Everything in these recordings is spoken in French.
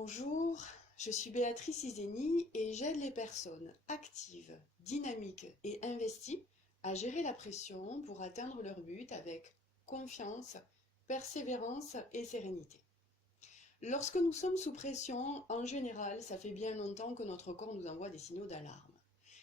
Bonjour, je suis Béatrice Izeni et j'aide les personnes actives, dynamiques et investies à gérer la pression pour atteindre leur but avec confiance, persévérance et sérénité. Lorsque nous sommes sous pression, en général, ça fait bien longtemps que notre corps nous envoie des signaux d'alarme.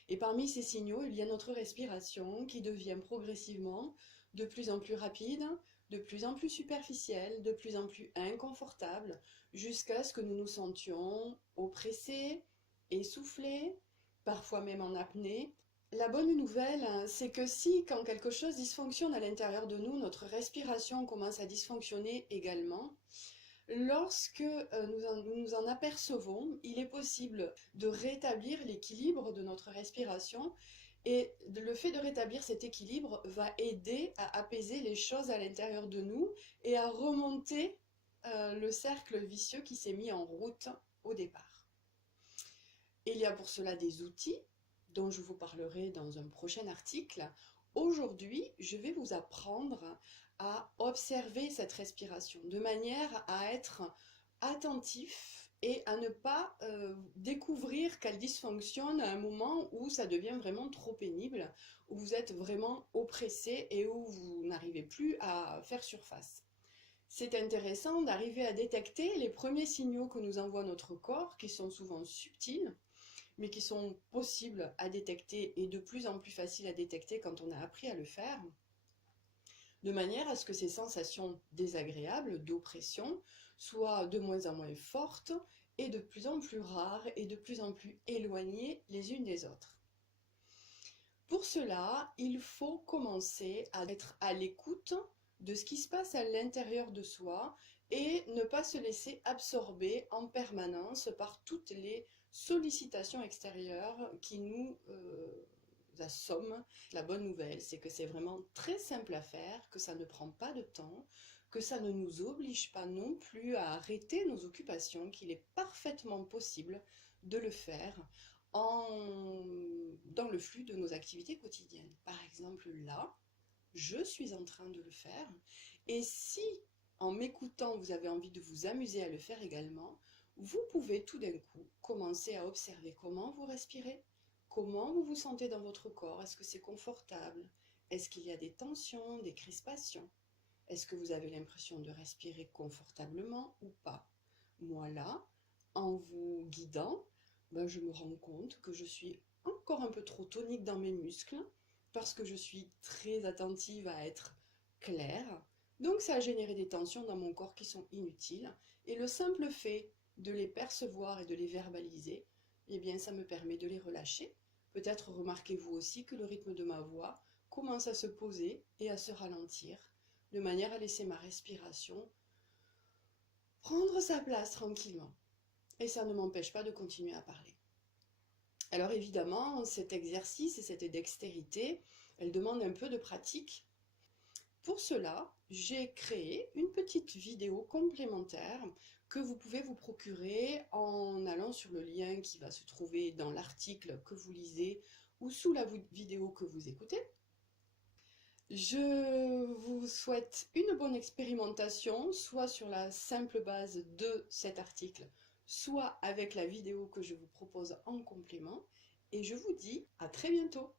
Et parmi ces signaux, il y a notre respiration qui devient progressivement de plus en plus rapide, de plus en plus superficielle, de plus en plus inconfortable, jusqu'à ce que nous nous sentions oppressés, essoufflés, parfois même en apnée. La bonne nouvelle, c'est que si, quand quelque chose dysfonctionne à l'intérieur de nous, notre respiration commence à dysfonctionner également, lorsque nous nous en apercevons, il est possible de rétablir l'équilibre de notre respiration et le fait de rétablir cet équilibre va aider à apaiser les choses à l'intérieur de nous et à remonter le cercle vicieux qui s'est mis en route au départ. Il y a pour cela des outils dont je vous parlerai dans un prochain article. Aujourd'hui, je vais vous apprendre à observer cette respiration de manière à être attentif et à ne pas découvrir qu'elle dysfonctionne à un moment où ça devient vraiment trop pénible, où vous êtes vraiment oppressé et où vous n'arrivez plus à faire surface. C'est intéressant d'arriver à détecter les premiers signaux que nous envoie notre corps, qui sont souvent subtils, mais qui sont possibles à détecter et de plus en plus faciles à détecter quand on a appris à le faire, de manière à ce que ces sensations désagréables d'oppression soient de moins en moins fortes et de plus en plus rares et de plus en plus éloignées les unes des autres. Pour cela, il faut commencer à être à l'écoute de ce qui se passe à l'intérieur de soi et ne pas se laisser absorber en permanence par toutes les sollicitations extérieures qui nous assomment. La bonne nouvelle, c'est que c'est vraiment très simple à faire, que ça ne prend pas de temps, que ça ne nous oblige pas non plus à arrêter nos occupations, qu'il est parfaitement possible de le faire dans le flux de nos activités quotidiennes. Par exemple, là, je suis en train de le faire. Et si, en m'écoutant, vous avez envie de vous amuser à le faire également, vous pouvez tout d'un coup commencer à observer comment vous respirez, comment vous vous sentez dans votre corps. Est-ce que c'est confortable? Est-ce qu'il y a des tensions, des crispations? Est-ce que vous avez l'impression de respirer confortablement ou pas? Moi là, en vous guidant, je me rends compte que je suis encore un peu trop tonique dans mes muscles parce que je suis très attentive à être claire. Donc ça a généré des tensions dans mon corps qui sont inutiles. Et le simple fait de les percevoir et de les verbaliser, eh bien ça me permet de les relâcher. Peut-être remarquez-vous aussi que le rythme de ma voix commence à se poser et à se ralentir, de manière à laisser ma respiration prendre sa place tranquillement. Et ça ne m'empêche pas de continuer à parler. Alors évidemment, cet exercice et cette dextérité, elle demande un peu de pratique. Pour cela, j'ai créé une petite vidéo complémentaire que vous pouvez vous procurer en allant sur le lien qui va se trouver dans l'article que vous lisez ou sous la vidéo que vous écoutez. Je vous souhaite une bonne expérimentation, soit sur la simple base de cet article, soit avec la vidéo que je vous propose en complément. Et je vous dis à très bientôt.